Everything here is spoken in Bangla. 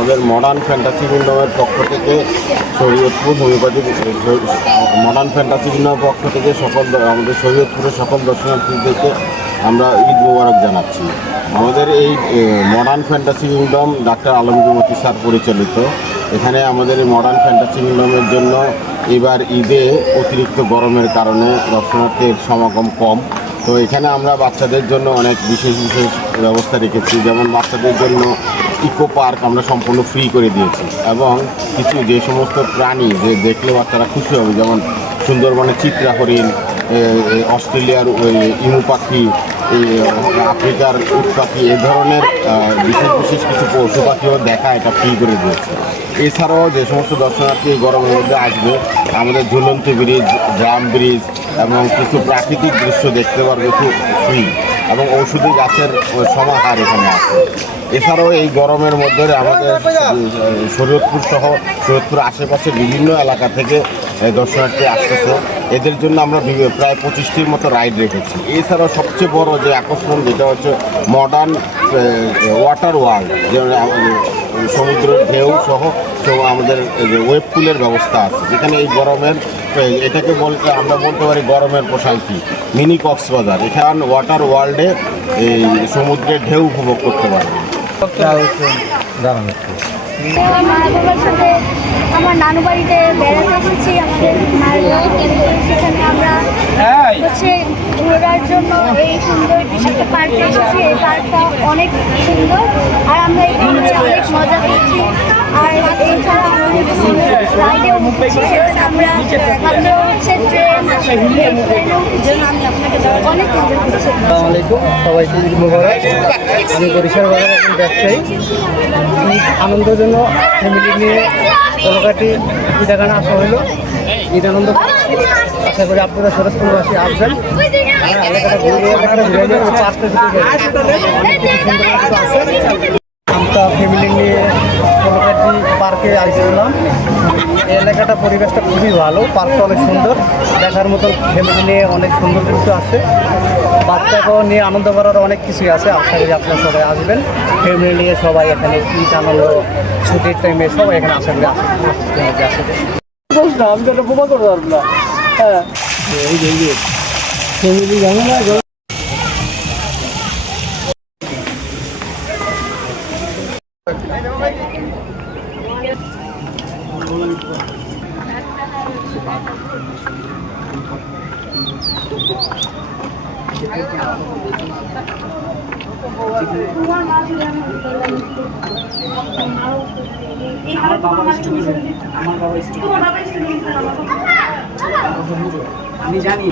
আমাদের মডার্ন ফ্যান্টাসি কিংডমের পক্ষ থেকে শরীয়তপুর হোমিওপ্যাথি মডার্ন ফ্যান্টাসি কিংডমের পক্ষ থেকে আমাদের শরীয়তপুরের সকল দর্শনার্থীদেরকে আমরা ঈদ মোবারক জানাচ্ছি। আমাদের এই modern fantasy kingdom doctor Alamgir Moti sir পরিচালিত। এখানে আমাদের এই মডার্ন ফ্যান্টাসি কিংডমের জন্য এবার ঈদে অতিরিক্ত গরমের কারণে দর্শনার্থীর সমাগম কম। তো এখানে আমরা বাচ্চাদের জন্য অনেক বিশেষ ব্যবস্থা রেখেছি, যেমন বাচ্চাদের জন্য ইকো পার্ক আমরা সম্পূর্ণ ফ্রি করে দিয়েছি, এবং কিছু যে সমস্ত প্রাণী যে দেখলে বাচ্চারা খুশি হবে, যেমন সুন্দরবনের চিত্রা হরিণ, অস্ট্রেলিয়ার ইমু পাখি, আফ্রিকার উট পাখি, এ ধরনের বিশেষ বিশেষ কিছু পশু পাখিও দেখা এটা ফ্রি করে দিয়েছে। এছাড়াও যে সমস্ত দর্শনার্থী এই গরমের মধ্যে আসবে, আমাদের ঝুলন্ত ব্রিজ, ড্রাম ব্রিজ এবং কিছু প্রাকৃতিক দৃশ্য দেখতে পারবে খুব ফ্রি, এবং ঔষধি গাছের সমাহার এখানে আছে। এছাড়াও এই গরমের মধ্যে আমাদের শরীয়তপুর সহ শরীয়তপুর আশেপাশে বিভিন্ন এলাকা থেকে দর্শনার্থী আসতেছে। এদের জন্য আমরা প্রায় 25টির মতো রাইড রেখেছি। এছাড়াও সবচেয়ে বড় যে আকর্ষণ যেটা হচ্ছে মডার্ন ওয়াটার ওয়ার্ল্ড, যে সমুদ্রের ঢেউ সহ আমাদের ওয়েব পুলের ব্যবস্থা আছে, যেখানে এই গরমের এটাকে আমরা বলতে পারি গরমের প্রশান্তি মিনি কক্সবাজার। এখানে ওয়াটার ওয়ার্ল্ডে এই সমুদ্রের ঢেউ উপভোগ করতে পারবে। আমার নানু বাড়িতে বেড়াতে এসেছি, আমাদের সেখানে আমরা হচ্ছে ঘোরার জন্য এই সুন্দর বিশাল পার্কে এসেছি। এই পার্কটা অনেক সুন্দর, আর আমরা এখানে অনেক মজা করছি। আর এছাড়া আমাদের রাইডেও আমরা হচ্ছে ট্রেন আমি আপনাকে অনেক মজা করছি। আসসালামু আলাইকুম, সবাইকে ঈদ মোবারক। আমি বরিশাল বাজারের একজন ব্যবসায়ী। ঈদ আনন্দের জন্য ফ্যামিলি নিয়ে কলকাটি চিটাগানা আসা হলো। ঈদ আনন্দ আশা করি আপনারা সরস্বতী আসবেন। এলাকাটা ঘুরে আমরা ফ্যামিলি নিয়ে কলকাটি পার্কে আসছিলাম। এই এলাকাটা পরিবেশটা খুবই ভালো, পার্কটা অনেক সুন্দর, দেখার মতন ফ্যামিলি নিয়ে অনেক সুন্দর কিছু আছে, বাচ্চাকেও নিয়ে আনন্দ করার অনেক কিছুই আছে। আশা করি আপনারা সবাই আসবেন, ফ্যামিলি নিয়ে সবাই এখানে ঈদ আনন্দ ছুটির টাইমে সবাই এখানে আশা করি আসবে। আমি তো বোমা করতে পারবো না। হ্যাঁ, ফ্যামিলি যাবো না। আমি জানি